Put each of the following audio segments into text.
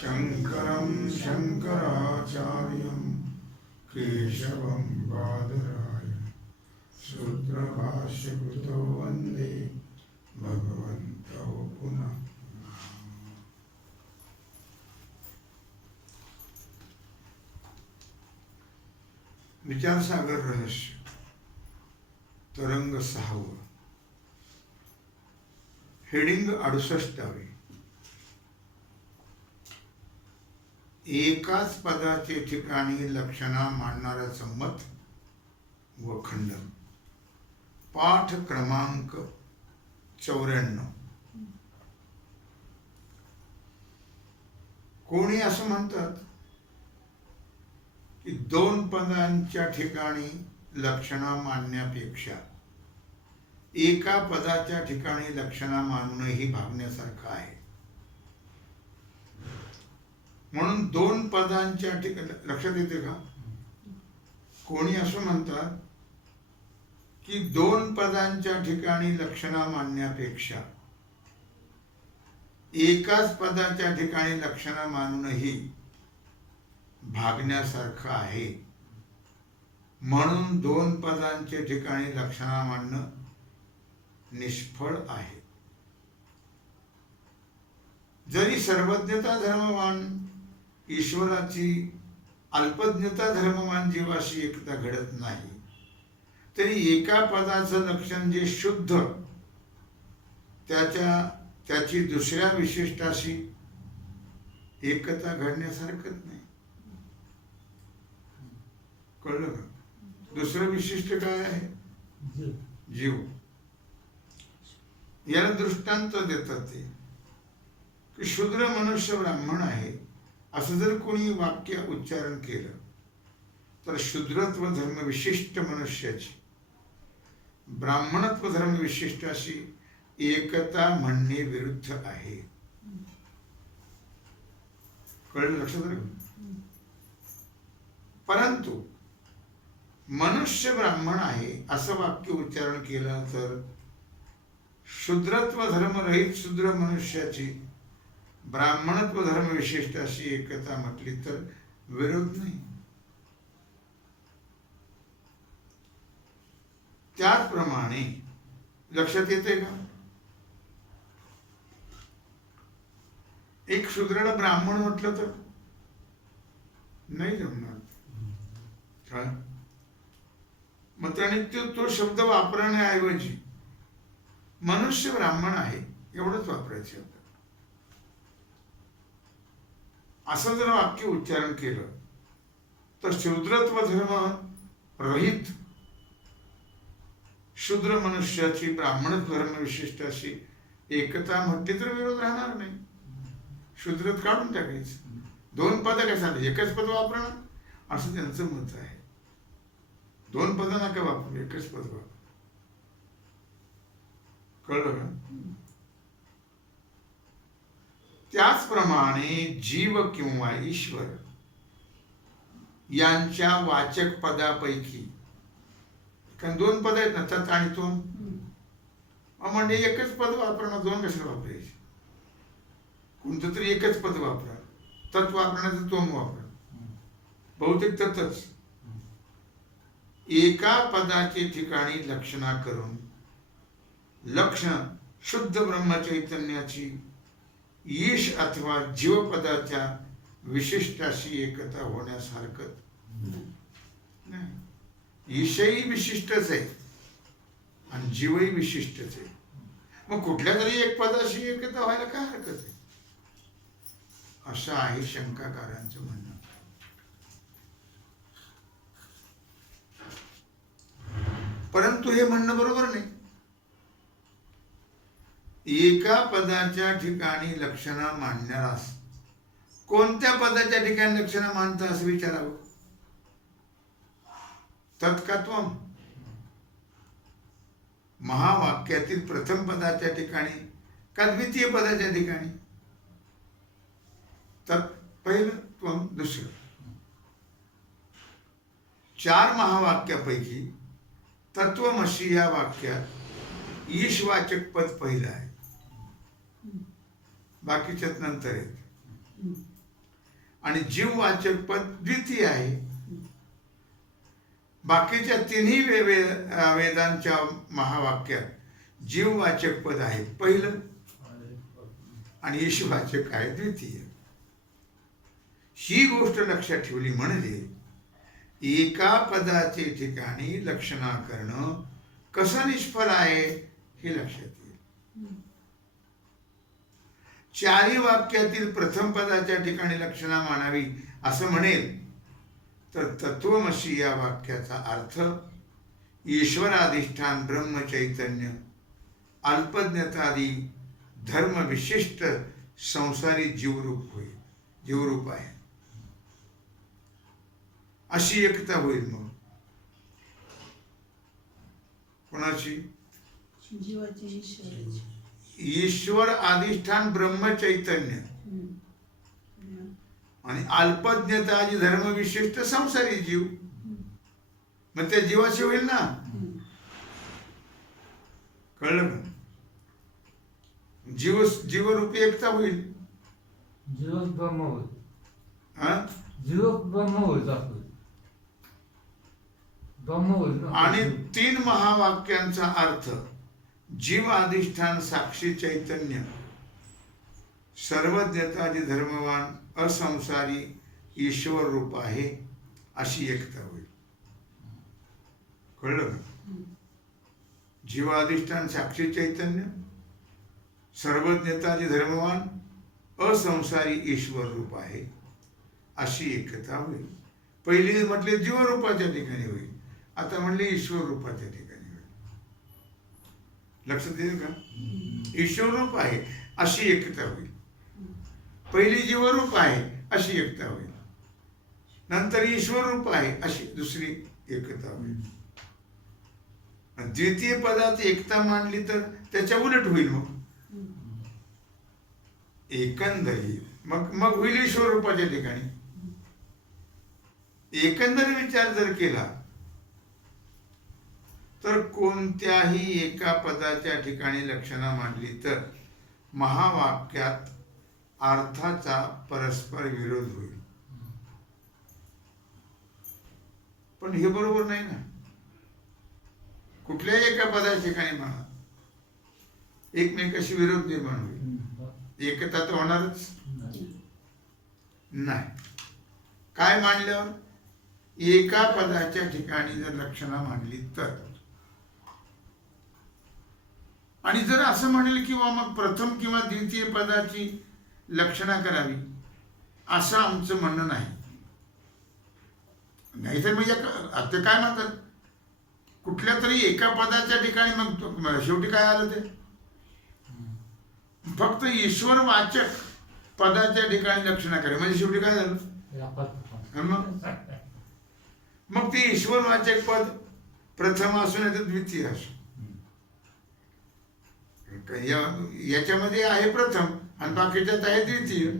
शंकरं शंकराचार्यं केशवं बादरायणं सूत्रभाष्यकृतो वन्दे भगवन्तौ पुनः। विचारसागर रहस्य तरंग 6, हेडिंग 68. एकाच पदाचे ठिकाणी लक्षणा मांडणाऱ्याचं मत व खंडन. पाठ क्रमांक 94. कोणी असं म्हणतात की 2 पदांच्या ठिकाणी लक्षणा मांडण्यापेक्षा एका पदाच्या ठिकाणी लक्षणा मांडणंही भागण्यासारखं आहे. म्हणून 2 पदांच्या ठिकाणी, लक्षात येते का? कोणी असं म्हणतात की 2 पदांच्या ठिकाणी लक्षणा मांडण्यापेक्षा एकाच पदाच्या ठिकाणी लक्षणा मांडणंही भागण्यासारखं आहे. म्हणून 2 पदांच्या ठिकाणी लक्षणा मांडणं निष्फळ आहे. जरी सर्वज्ञता धर्मवान ईश्वराची अल्पज्ञता धर्मवान जीवाशी एकता घडत नाही, तरी एका पदाचं लक्षण जे शुद्ध त्याची दुसऱ्या विशिष्टाशी एकता घडण्यास हरकत नाही. कळलं का? दुसरं विशिष्ट काय आहे? जीव. याला दृष्टांत देतात ते की शूद्र मनुष्य ब्राह्मण आहे असं जर कोणी वाक्य उच्चारण केलं तर शूद्रत्व धर्म विशिष्ट मनुष्याची ब्राह्मणत्व धर्म विशिष्टाशी एकता म्हणणे विरुद्ध आहे. कळलं? लक्षात आलं? परंतु मनुष्य ब्राह्मण आहे असं वाक्य उच्चारण केलं तर शूद्रत्व धर्म रहित शूद्र मनुष्याची ब्राह्मणत्व धर्म विशिष्टाशी एकता म्हटली तर विरोध नाही. त्याचप्रमाणे लक्षात येते का, एक शूद्राला ब्राह्मण म्हटलं तर नाही जमणार. काय मग त्याने तो शब्द वापरण्याऐवजी मनुष्य ब्राह्मण आहे एवढंच वापरायचं होतं. असं जर वाक्य उच्चारण केलं तर शूद्रत्व धर्म रहित शूद्र मनुष्याची ब्राह्मणत्व धर्म विशिष्टाशी एकता म्हटली तर विरोध राहणार नाही. शूद्रत काढून टाकायचं. 2 पद काय सांगते, एकच पद वापरणं असं त्यांचं मत आहे. 2 पद नका वापरू, एकच पद वापर. कळलं का? त्याचप्रमाणे जीव किंवा ईश्वर यांच्या वाचक पदापैकी, कारण 2 पद आहेत ना, तत् आणि त्वम, म्हणजे एकच पद वापरणं. 2 कशाला वापरायचे? कोणतं तरी एकच पद वापरा. तत् वापरण्याचं त्वम वापरा. बहुतेक ततच. एका पदाचे ठिकाणी लक्षणा करून लक्षण शुद्ध ब्रह्मचैतन्याची ईश अथवा जीवपदाच्या विशिष्टाशी एकता होण्यास हरकत नाही. ईशही विशिष्टच आहे आणि जीवही विशिष्टच आहे. मग कुठल्या तरी एक पदाशी एकता व्हायला काय हरकत आहे? असं आहे शंकाकारांचं म्हणणं. परंतु हे म्हणणं बरोबर नाही. एका पदाच्या ठिकाणी लक्षणा मांडणारास कोणत्या पदाच्या ठिकाणी लक्षणा मांडता असं विचारावं. तत्कात्वम महावाक्यातील प्रथम पदाच्या ठिकाणी का द्वितीय पदाच्या ठिकाणी? तत् पहिलं, त्वम दुसरं. 4 महावाक्यापैकी तत्वमसी या वाक्यात ईशवाचक पद पहिलं आहे, बाकीच्यात नंतर आहेत. आणि जीववाचक पद द्वितीय आहे. बाकीच्या तिन्ही वेदांच्या महावाक्यात जीववाचक पद आहे पहिलं आणि ईशवाचक आहे द्वितीय. ही गोष्ट लक्षात ठेवली म्हणजे एका पदाचे ठिकाणी लक्षणा करणं कसं निष्फळ आहे हे लक्षात येईल. चारी वाक्यातील प्रथम पदाच्या ठिकाणी लक्षणा मानावी असं म्हणेल तर तत्वमसी या वाक्याचा अर्थ ईश्वराधिष्ठान ब्रह्मचैतन्य अल्पज्ञतादी धर्म विशिष्ट संसारी जीवरूप होईल, जीवरूप आहे अशी एकता होईल. मग कोणाची? ईश्वर अधिष्ठान ब्रह्मचैतन्य आणि अल्पज्ञतादी धर्म विशिष्ट संसारी जीव. मग त्या जीवाशी होईल ना. कळलं का? जीवरूपी एकता होईल. जीवच ब्रह्म होईल. हा, जीवच ब्रह्म होईल. ब्रह्म होईल. आणि तीन महावाक्यांचा अर्थ जीव अधिष्ठान साक्षी चैतन्य सर्वज्ञतादी धर्मवान असंसारी ईश्वर रूप आहे अशी एकता होईल. कळलं का? जीवाधिष्ठान साक्षी चैतन्य सर्वज्ञतादी धर्मवान असंसारी ईश्वर रूप आहे अशी एकता होईल. पहिली म्हटले जीवरूपाच्या ठिकाणी होईल, आता म्हणले ईश्वर रूपाच्या ठिकाणी होईल. लक्षात येईल का? ईश्वर रूप आहे अशी एकता होईल. पहिली जीवरूप आहे अशी एकता होईल, नंतर ईश्वर रूप आहे अशी दुसरी एकता होईल. द्वितीय पदात एकता मांडली तर त्याच्या उलट होईल. मग एकंदरीत मग होईल ईश्वर रूपाच्या ठिकाणी. एकंदर विचार जर केला तर कोणत्याही एका पदाच्या ठिकाणी लक्षणा मांडली तर महावाक्यात अर्थाचा परस्पर विरोध होईल. पण हे बरोबर नाही ना. कुठल्याही एका पदाच्या ठिकाणी म्हणा एकमेकाशी विरोध निर्माण होईल. एकता तर होणारच नाही. काय मांडल्यावर? एका पदाच्या ठिकाणी जर लक्षणा मांडली तर. आणि जर असं म्हणेल किंवा मग प्रथम किंवा द्वितीय पदाची लक्षणा करावी असं आमचं म्हणणं नाही. नाहीतर म्हणजे आता काय म्हणतात, कुठल्या तरी एका पदाच्या ठिकाणी मग शेवटी काय आलं ते फक्त ईश्वर वाचक पदाच्या ठिकाणी लक्षणा करावी म्हणजे शेवटी काय झालं? मग ते ईश्वर वाचक पद प्रथम असो नाही तर द्वितीय असो, याच्यामध्ये आहे प्रथम आणि बाकीच्यात आहे द्वितीय.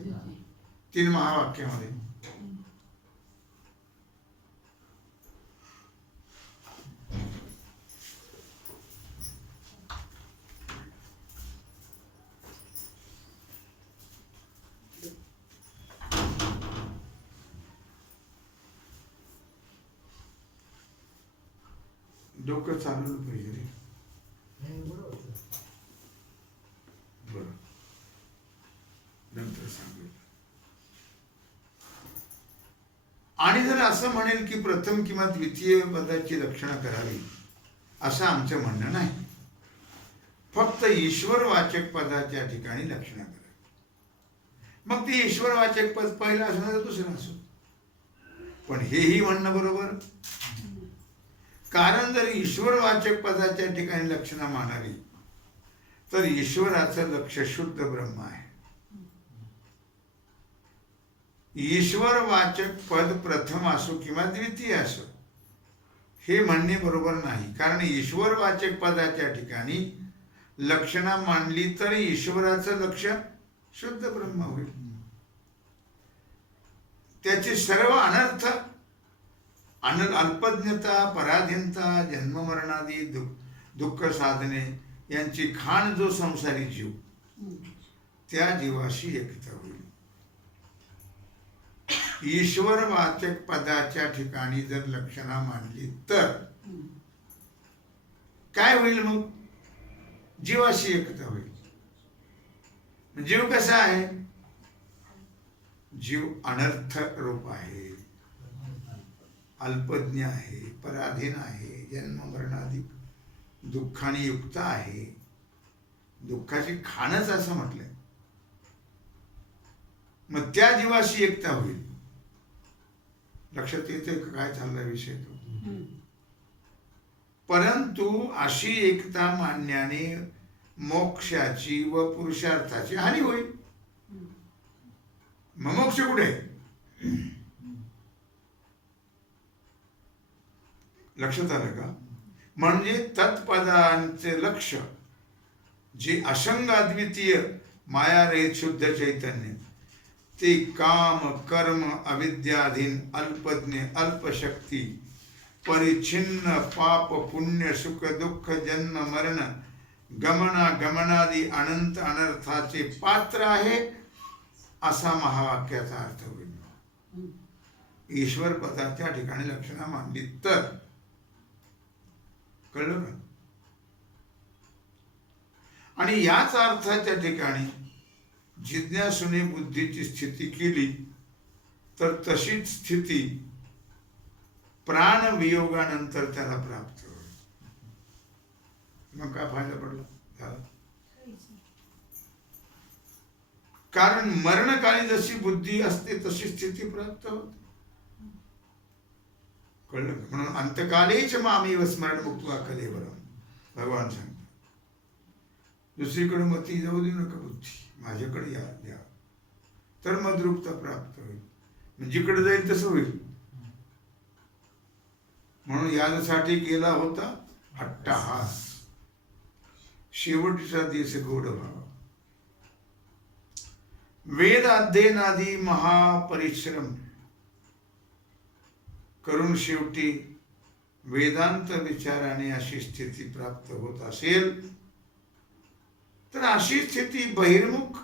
तीन महावाक्यामध्ये डोकं चालवलं पाहिजे रे. बरं, नंतर सांगेल. आणि जर असं म्हणेल की प्रथम किंवा द्वितीय पदाची लक्षणा करावी असं आमचं म्हणणं नाही. फक्त ईश्वर वाचक पदाच्या ठिकाणी लक्षणा करावी. मग ते ईश्वर वाचक पद पहिलं असं नाही तर दुसरं असो. पण हेही म्हणणं बरोबर, कारण जर ईश्वर वाचक पदाच्या ठिकाणी लक्षणा मानावी तर ईश्वराचं लक्ष शुद्ध ब्रह्म आहे. ईश्वर वाचक पद प्रथम असो किंवा द्वितीय असो हे म्हणणे बरोबर नाही. कारण ईश्वर वाचक पदाच्या ठिकाणी लक्षणा मांडली तर ईश्वराचं लक्ष शुद्ध ब्रह्म होईल. त्याचे सर्व अनर्थ अल्पज्ञता पराधीनता जन्ममरणादी दुःख साधने यांची खाण जो संसारी जीव त्या जीवाशी एकता होईल. ईश्वरवाचक पदाच्या ठिकाणी जर लक्षणा मांडली तर काय होईल? मग जीवाशी एकता होईल. जीव कसा आहे? जीव अनर्थ रूप आहे, अल्पज्ञ आहे, पराधीन आहे, जन्म मरणादी दुःखाने युक्त आहे. दुःखाची खाणच असं म्हटलंय. मग त्या जीवाशी एकता होईल. लक्षात येते काय चालला विषय तो. परंतु अशी एकता मानण्याने मोक्षाची व पुरुषार्थाची हानी होईल. मग मोक्ष कुठे? लक्षात आलं का? म्हणजे तत्पदांचे लक्ष जे असंग अद्वितीय मायारहित शुद्ध चैतन्य, ते काम कर्म अविद्याधीन अल्पज्ञ अल्पशक्ती परिच्छिन्न पाप पुण्य सुख दुःख जन्म मरण गमना गमनादी अनंत अनर्थाचे पात्र आहे, असा महावाक्याचा अर्थ होईल. ईश्वर पदाच्या ठिकाणी लक्षणा मांडली तर. कळलं का? आणि याच अर्थाच्या ठिकाणी जिज्ञासूने बुद्धीची स्थिती केली तर तशीच स्थिती प्राण वियोगानंतर त्याला प्राप्त होईल. मग काय फायदा पडला? झाला. कारण मरणकाळी जशी बुद्धी असते तशी स्थिती प्राप्त होते. कळलं? म्हणून अंतकालेच मामेव स्मरण मुक्त्वा कलेवरम भगवान सांगतात. दुसरीकडे मती जाऊ देऊ नका बुद्धी, माझ्याकडे या द्या, तर मद्रुपता प्राप्त होईल. जिकडे जाईल तसं होईल. म्हणून यासाठी केला होता अट्टहास, शेवटचा दिवस गोड व्हावा. वेद अध्ययनादी महापरिश्रम करून शेवटी वेदांत विचाराने अशी स्थिती प्राप्त होत असेल तर अशी स्थिती बहिर्मुख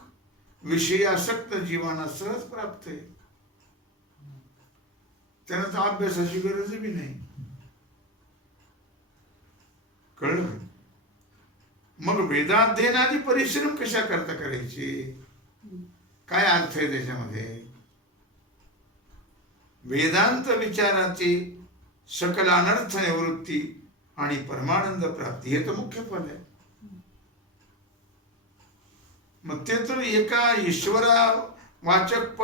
विषयासक्त जीवांना सहज प्राप्त आहे. त्यांना तर अभ्यासाची गरज बी नाही. कळलं? मग वेदाध्ययनादी परिश्रम कशा करता करायचे? काय अर्थ आहे त्याच्यामध्ये? वेदांत विचाराची सकल अनर्थ निवृत्ती आणि परमानंद प्राप्ती हे तर मुख्य फल आहे. मग ते तर एका ईश्वरा वाचक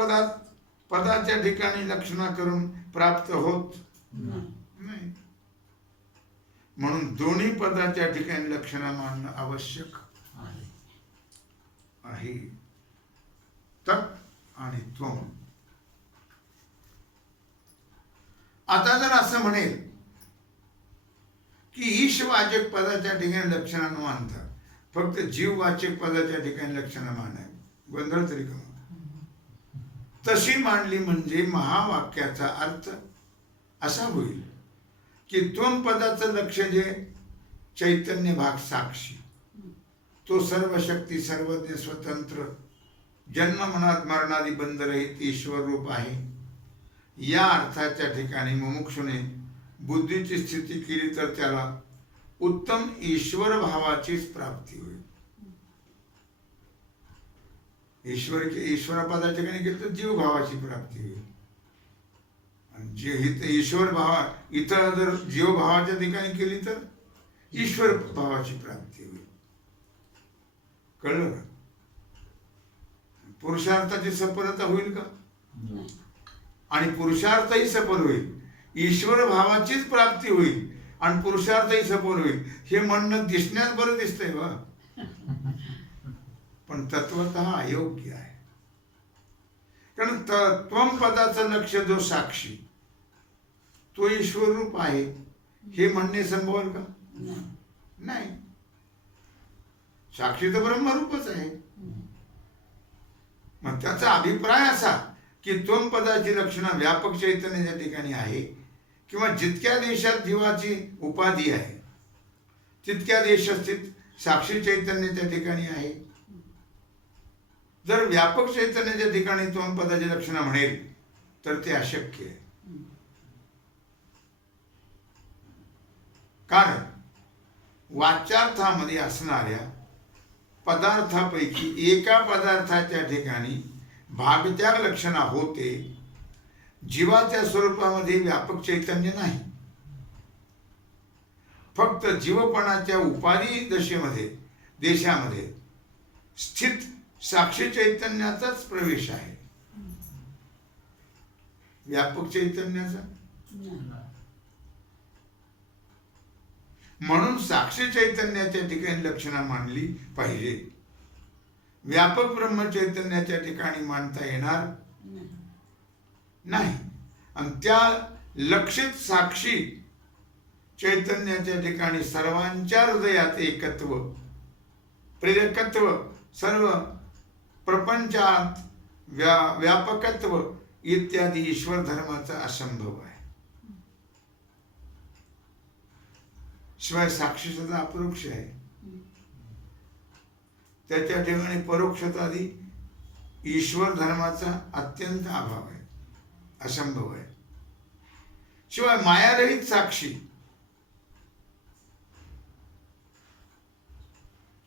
पदाच्या ठिकाणी लक्षणा करून प्राप्त होत नाही. म्हणून दोन्ही पदाच्या ठिकाणी लक्षणा मानणं आवश्यक आहे. तत् आणि त्वम. आता जर असं म्हणेल की ईशवाचक पदाच्या ठिकाणी लक्षणा न मानता फक्त जीववाचक पदाच्या ठिकाणी लक्षणा मानावी, गोंधळ तरी का? तशी मांडली म्हणजे महावाक्याचा अर्थ असा होईल की त्वम पदाचं लक्ष जे चैतन्य भाग साक्षी, तो सर्व शक्ती सर्वज्ञ स्वतंत्र जन्म मनात मरणादी बंद रहित ईश्वर रूप आहे. या अर्थाच्या ठिकाणी मुमुक्षुने बुद्धीची स्थिती केली तर त्याला उत्तम ईश्वर भावाचीच प्राप्ती होईल. ईश्वर पदाच्या ठिकाणी केली तर जीव भावाची प्राप्ती होईल. आणि जे ईश्वर भावा इथं जर जीव भावाच्या ठिकाणी केली तर ईश्वर भावाची प्राप्ती होईल. कळलं का? पुरुषार्थाची सफलता होईल का? आणि पुरुषार्थही सफल होईल, ईश्वर भावाचीच प्राप्ती होईल आणि पुरुषार्थही सफल होईल. हे म्हणणं दिसण्यास बरं दिसतंय बा, पण तत्वतः अयोग्य आहे. कारण त्वम पदाचं लक्ष जो साक्षी तो ईश्वर रूप आहे हे म्हणणे संभवल का? नाही. साक्षी तर ब्रह्मरूपच आहे. मग त्याचा अभिप्राय असा की त्वम पदाची लक्षणं व्यापक चैतन्याच्या ठिकाणी आहे किंवा जितक्या देशात जीवाची उपाधी आहे तितक्या देशस्थित साक्षी चैतन्याच्या ठिकाणी आहे. जर व्यापक चैतन्याच्या ठिकाणी त्वम पदाची लक्षणं म्हणेल तर ते अशक्य आहे. कारण वाच्यार्थामध्ये असणाऱ्या पदार्थापैकी एका पदार्थाच्या ठिकाणी भागत्याग लक्षणा होते. जीवाच्या स्वरूपामध्ये व्यापक चैतन्य नाही. फक्त जीवपणाच्या उपाधी देशामध्ये स्थित साक्षी चैतन्याचाच प्रवेश आहे, व्यापक चैतन्याचा. म्हणून साक्षी चैतन्याच्या ठिकाणी लक्षणा मांडली पाहिजे. व्यापक ब्रह्मचैतन्याच्या ठिकाणी मांडता येणार नाही. आणि त्या लक्षित साक्षी चैतन्याच्या ठिकाणी सर्वांच्या हृदयात एकत्व, प्रेरकत्व, सर्व प्रपंचात व्यापकत्व इत्यादी ईश्वर धर्माचा असंभव आहे. शिवाय साक्षी सुद्धा अपरोक्ष आहे. त्याच्या ठिकाणी परोक्षतादी ईश्वर धर्माचा अत्यंत अभाव आहे, असंभव आहे. शिवाय मायारहित साक्षी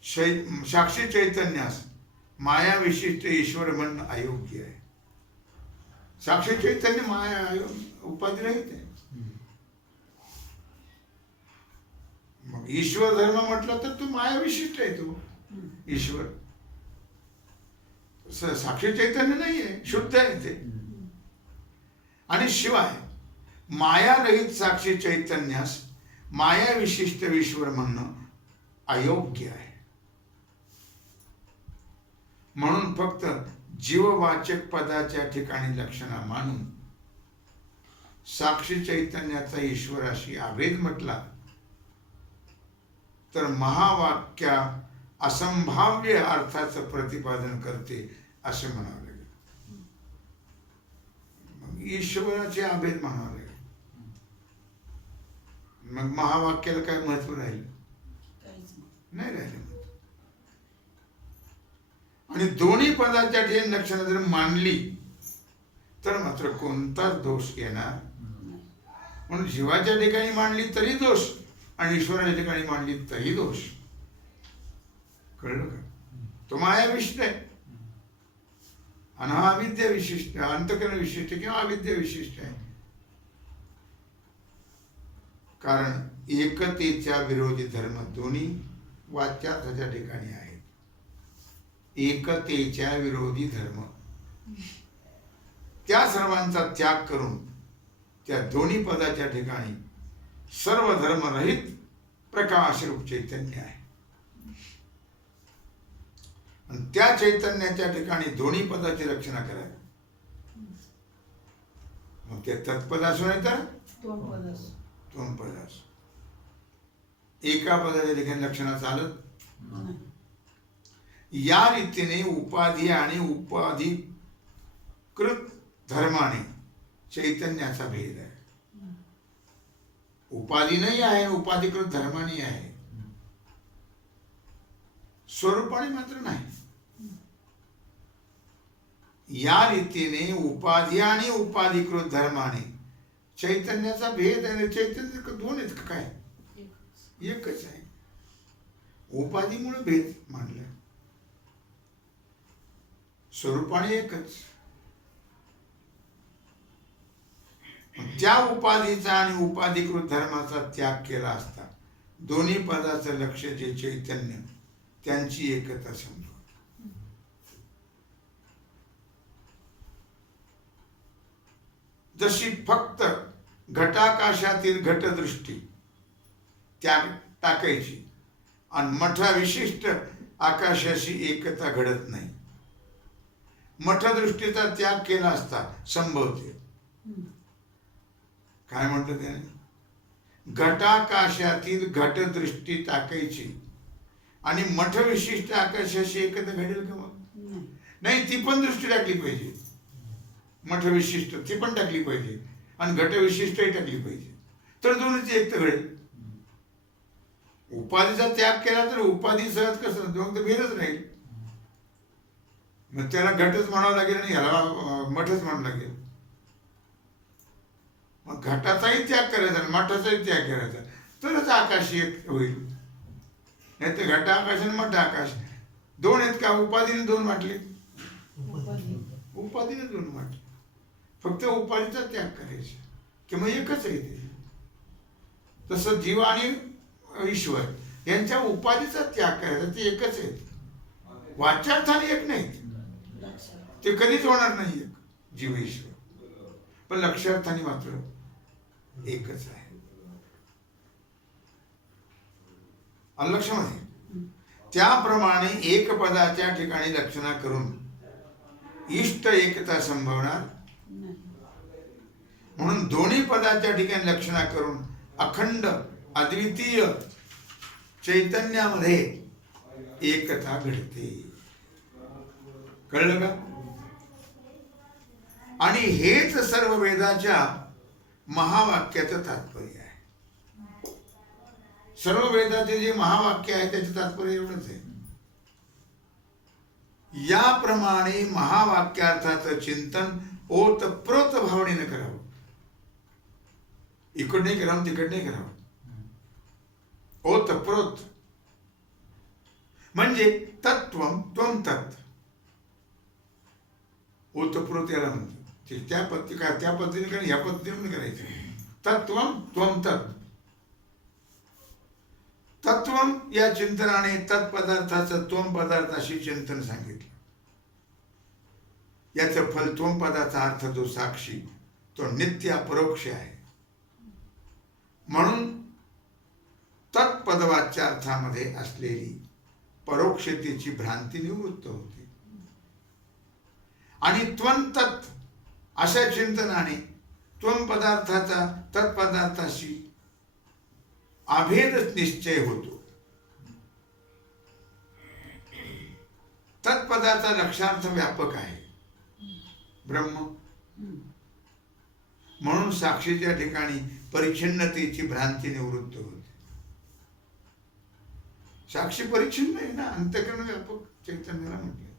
साक्षी चैतन्यास माया विशिष्ट ईश्वर म्हणणं अयोग्य आहे. साक्षी चैतन्य माया उपाधी रहित आहे. मग ईश्वर धर्म म्हटलं तर तो माया विशिष्ट आहे. तो ईश्वर साक्षी चैतन्य नाही आहे, शुद्ध आहे ते. आणि शिवाय मायारहित साक्षी चैतन्यास माया विशिष्ट ईश्वर म्हणणं अयोग्य आहे. म्हणून फक्त जीववाचक पदाच्या ठिकाणी लक्षणा मानून साक्षी चैतन्याचा ईश्वराशी अभेद म्हटला तर महावाक्या असंभाव्य अर्थाचं प्रतिपादन करते असे म्हणावे लागेल. मग ईश्वराचे अभेद म्हणावे लागेल. मग महावाक्याला काय महत्व राहील? नाही राहिलं. आणि दोन्ही पदाच्या ठिकाणी लक्षणं जर मांडली तर मात्र कोणताच दोष येणार. म्हणून जीवाच्या ठिकाणी मांडली तरी दोष आणि ईश्वराच्या ठिकाणी मांडली तरी दोष. कळलं का? तो माया विशिष्ट आहे आणि हा अविद्या विशिष्ट, अंतकरण विशिष्ट किंवा अविद्या विशिष्ट आहे. कारण एकतेच्या विरोधी धर्म दोन्ही वाच्यार्थाच्या ठिकाणी आहेत. एकतेच्या विरोधी धर्म, त्या सर्वांचा त्याग करून त्या दोन्ही पदाच्या ठिकाणी सर्व धर्मरहित प्रकाशरूप चैतन्य आहे. आणि त्या चैतन्याच्या ठिकाणी दोन्ही पदाची रचना करावी. मग ते तत्पद असो नाही तर दोन पद असो. एका पदाच्या ठिकाणी लक्षणा चालत. या रीतीने उपाधी आणि उपाधिकृत धर्माने चैतन्याचा भेद आहे. उपाधी नाही आहे, उपाधिकृत धर्माने आहे, स्वरूपाने मात्र नाही. या रीतीने उपाधी आणि उपाधिकृत धर्माने चैतन्याचा भेद आहे. चैतन्य दोन आहेत का? काय एकच आहे. उपाधीमुळे भेद मानला, स्वरूपाने एकच. त्या उपाधीचा आणि उपाधिकृत धर्माचा त्याग केला असता दोन्ही पदाचं लक्ष जे चैतन्य त्यांची एकता समजू. जशी फक्त घटाकाशातील घटदृष्टी त्याग टाकायची आणि मठा विशिष्ट आकाशाशी एकता घडत नाही. मठदृष्टीचा त्याग केला असता संभवते. काय म्हणतो त्याने? घटाकाशातील घटदृष्टी टाकायची आणि मठ विशिष्ट आकाशाशी एकत्र घडेल का? मग नाही, ती पण दृष्टी टाकली पाहिजे. मठ विशिष्ट ती पण टाकली पाहिजे आणि घट विशिष्टही टाकली पाहिजे, तर दोन्हीची एकता घडेल. उपाधीचा त्याग केला तर उपाधी सहज कसं दोन तर भेदच राहील. मग त्याला घटच म्हणावं लागेल आणि ह्याला मठच म्हणावं लागेल. मग घटाचाही त्याग करायचा आणि मठाचाही त्याग करायचा, तरच आकाश एक होईल. नाही तर घट आकाश आणि मठ आकाश दोन आहेत का? उपाधीने दोन वाटले, उपाधीने दोन वाटले. फक्त उपाधीचा त्याग करायचा की मग एकच आहे ते. तसं जीव आणि ईश्वर यांच्या उपाधीचा त्याग करायचा, ते एकच आहेत. वाच्यार्थाने एक नाहीत, ते कधीच होणार नाही एक जीव ईश्वर, पण लक्षार्थाने मात्र एकच आहे. लक्षामध्ये त्याप्रमाणे एक पदाच्या ठिकाणी लक्षणा करून इष्ट एकता संभवणार, म्हणून दोन्ही पदाच्या ठिकाणी लक्षणा करून अखंड अद्वितीय चैतन्यामध्ये एकता घडते. कळलं का? आणि हेच सर्व वेदाच्या महावाक्याचं तात्पर्य आहे. सर्व वेदाचे जे महावाक्य आहे त्याचं तात्पर्य एवढंच आहे. याप्रमाणे महावाक्यार्थाचं चिंतन ओतप्रोत भावनेनं करावं. इकडं नाही करावं, तिकड नाही करावं. ओतप्रोत म्हणजे तत्वम त्वम तत्. ओतप्रोत याला म्हणतात. त्या पद्धतीने करा, ह्या पद्धतीने करायचं. तत्वम त्वम तत्. तत्वम या चिंतनाने तत्पदार्थाचं त्वम पदार्थाशी चिंतन सांगितलं. याचं फल त्वम पदाचा अर्थ जो साक्षी तो नित्य अपरोक्ष आहे. म्हणून तत्पदवाच्यार्थामध्ये असलेली परोक्षतेची भ्रांती निवृत्त होते आणि त्वं तत् अशा चिंतनाने त्वं पदार्थाचा तत्पदार्थाशी अभेद निश्चय होतो. तत्पदाचा लक्षार्थ व्यापक आहे ब्रह्म, म्हणून साक्षीच्या ठिकाणी परिच्छिन्नतेची भ्रांती निवृत्त होते. साक्षी परिच्छिन्न आहे ना, अंतःकरण व्यापक चैतन्याला म्हटले.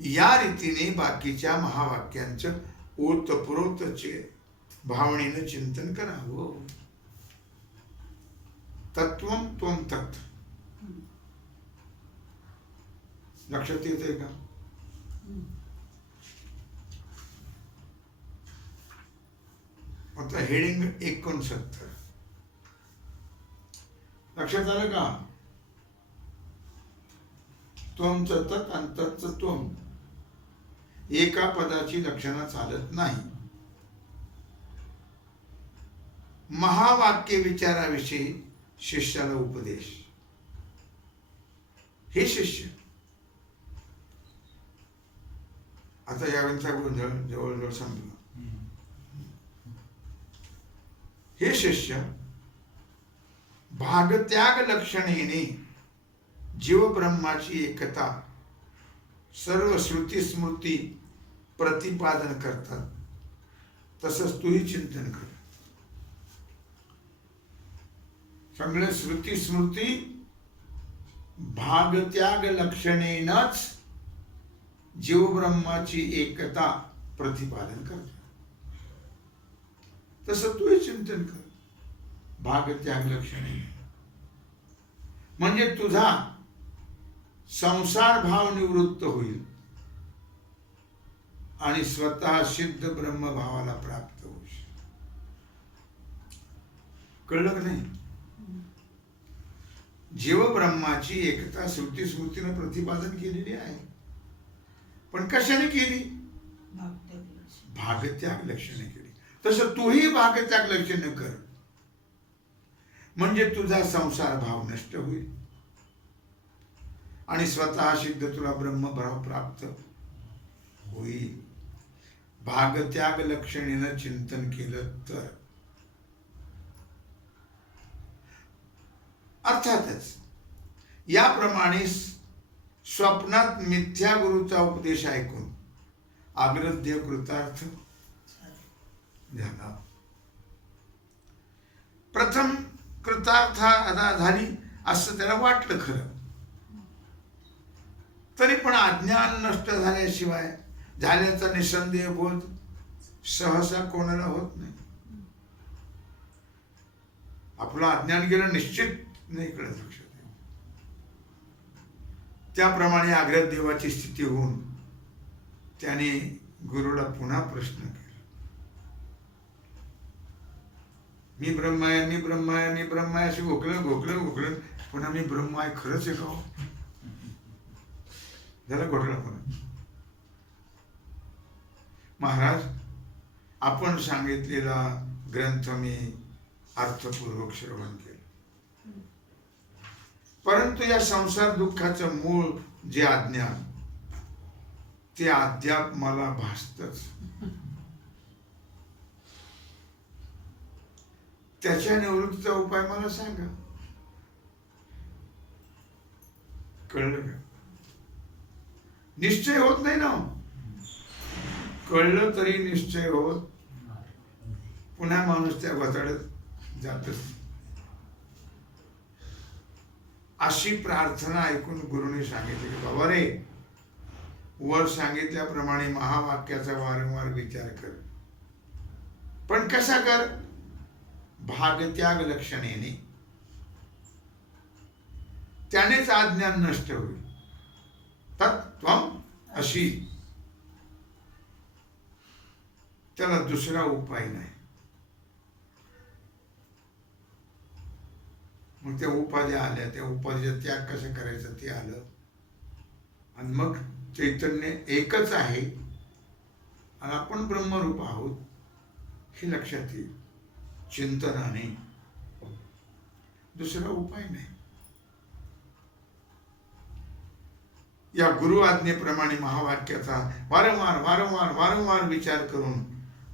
या रीतीने बाकीच्या महावाक्यांचं ओतप्रोतचे भावनेनं चिंतन करावं. तत्वम त्वम तत्. लक्षात येतंय का? आता हेडिंग 69 लक्षात आलं का? त्वमचं तत् आणि तत्चं त्वम एका पदाची लक्षणं चालत नाही. महावाक्य विचाराविषयी शिष्याला उपदेश. हे शिष्य आता यावेळीचा गोंधळ जवळजवळ संपला. हे शिष्य भागत्याग लक्षणेने जीवब्रह्माची एकता सर्व श्रुती स्मृती प्रतिपादन करतात, तसंच तूही चिंतन कर. सगळे श्रुती स्मृती भागत्याग लक्षणेनच जीवब्रह्माची एकता प्रतिपादन करतात, तसं तूही चिंतन कर भागत्याग लक्षणे. म्हणजे तुझा संसार भाव निवृत्त होईल आणि स्वतः सिद्ध ब्रह्मभावाला प्राप्त होईल. कळलं का नाही? जीवब्रह्माची एकता श्रुती स्मृतीने प्रतिपादन केलेली आहे, पण कशाने केली? भागत्याग लक्षणे केली. तसं तूही भागत्याग लक्षणे कर, म्हणजे तुझा संसार भाव नष्ट होईल आणि स्वतः सिद्ध तुला ब्रह्मभाव प्राप्त होईल. भागत्याग लक्षणेनं चिंतन केलं तर. अर्थातच याप्रमाणे स्वप्नात मिथ्या गुरुचा उपदेश ऐकून आग्रदेव कृतार्थ झाला. प्रथम कृतार्थ झाली असं त्याला वाटलं खरं, तरी पण अज्ञान नष्ट झाल्याशिवाय झाल्याचा निसंदेह बोध सहसा कोणाला होत नाही. आपलं अज्ञान गेलं निश्चित नाही कळत लक्षात. त्याप्रमाणे आग्रह देवाची स्थिती होऊन त्याने गुरुला पुन्हा प्रश्न केला, मी ब्रह्म आहे, मी ब्रह्म आहे, मी ब्रह्म आहे, असे घोकलं पुन्हा मी ब्रह्म आहे खरंच आहे का हो? झाला घोटला पुन्हा. महाराज, आपण सांगितलेला ग्रंथ मी अर्थपूर्वक श्रवण केलं, परंतु या संसार दुःखाचं मूळ जे अज्ञान ते अद्याप मला भासतच. त्याच्या निवृत्तीचा उपाय मला सांगा. कळलं का? निश्चय होत नाही ना. कळलं तरी निश्चय होत, पुन्हा माणूस त्या घोटाळ्यात जातच. अशी प्रार्थना ऐकून गुरुने सांगितले की बाबा रे, वर सांगितल्याप्रमाणे महावाक्याचा वारंवार विचार कर, पण कसा कर? भागत्याग लक्षणेने. त्यानेच अज्ञान नष्ट होईल. तत्त्वम अशी. त्याला दुसरा उपाय नाही. मग त्या उपाध्या आल्या, त्या उपाधीचा त्याग कसं करायचं ते आलं. आणि मग चैतन्य एकच आहे आणि आपण ब्रह्मरूप आहोत हे लक्षात येईल. चिंतनाने, दुसरा उपाय नाही. या गुरु आज्ञेप्रमाणे महावाक्याचा वारंवार वारंवार वारंवार विचार करून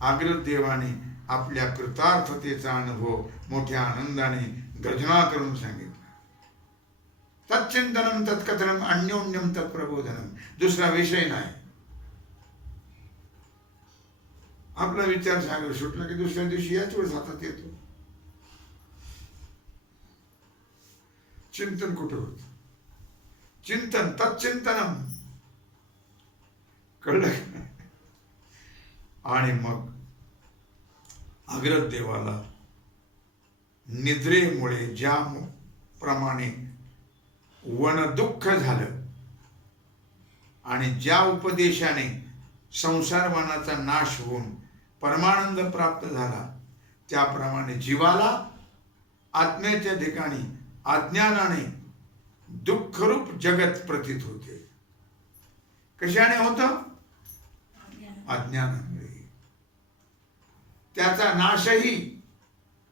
आग्रह देवाने आपल्या कृतार्थतेचा अनुभव मोठ्या आनंदाने गर्जना करून सांगितला. तच्चिंतनम तत्कथनम अन्योन्यम तत्प्रबोधनम. दुसरा विषय नाही. आपला विचार सागर सुटला की दुसऱ्या दिवशी याच वेळेस हातात येतो. चिंतन कुठं होत? चिंतन तत्चिंतनम. कळलं? आणि मग आग्रह देवाला निद्रेमुळे ज्या प्रमाणे वन दुःख झालं आणि ज्या उपदेशाने संसार वनाचा नाश होऊन परमानंद प्राप्त झाला, त्याप्रमाणे जीवाला आत्म्याच्या ठिकाणी अज्ञानाने दुःखरूप जगत प्रतीत होते. कशाने होतं? अज्ञानामुळे. त्याचा नाशही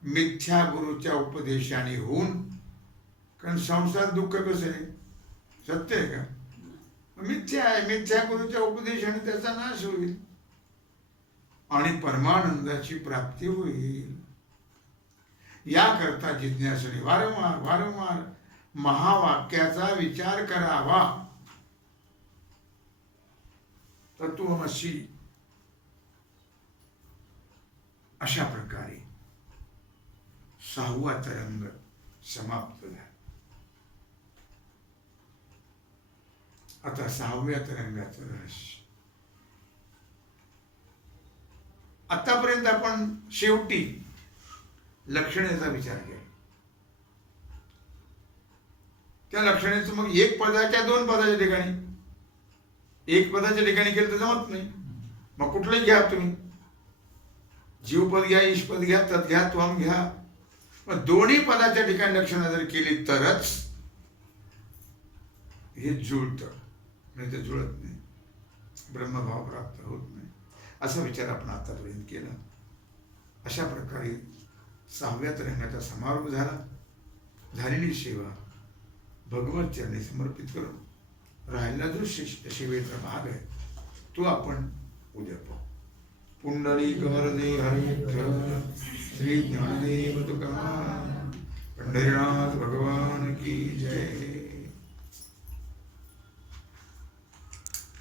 मिथ्या गुरुच्या उपदेशाने होऊन, कारण संसार दुःख कसं आहे? सत्य आहे का? मिथ्या आहे. मिथ्या गुरुच्या उपदेशाने त्याचा नाश होईल आणि परमानंदाची प्राप्ती होईल. याकरता जिज्ञासूने वारंवार वारंवार महावाक्याचा विचार करावा. तत्वमसी. अशा प्रकारे 6वा तरंग समाप्त झाला. आता 6व्या तरंगाचं रहस्य. आतापर्यंत आपण शेवटी लक्षणेचा विचार केला. त्या लक्षणेचं मग एक पदाच्या दोन पदाच्या ठिकाणी, एक पदाच्या ठिकाणी केलं तर जमत नाही. मग कुठलंही घ्या तुम्ही. जीवपद घ्या, ईशपद घ्या, तत् घ्या, त्वम घ्या. मग दोन्ही पदाच्या ठिकाणी लक्षणं जर केली तरच हे जुळतं, नाही तर जुळत नाही. ब्रह्मभाव प्राप्त होत नाही. असा विचार आपण आतापर्यंत केला. अशा प्रकारे 6व्या तरंगाचा समारोप झाला. झालेली सेवा भगवत चरणी समर्पित करून राहिला जो सेवेचा भाग आहे तो आपण उद्या पाहू. पुंडलिक वरदे हरी विठ्ठल. श्री ज्ञानदेव तुकाराम. पंढरीनाथ भगवान की जय.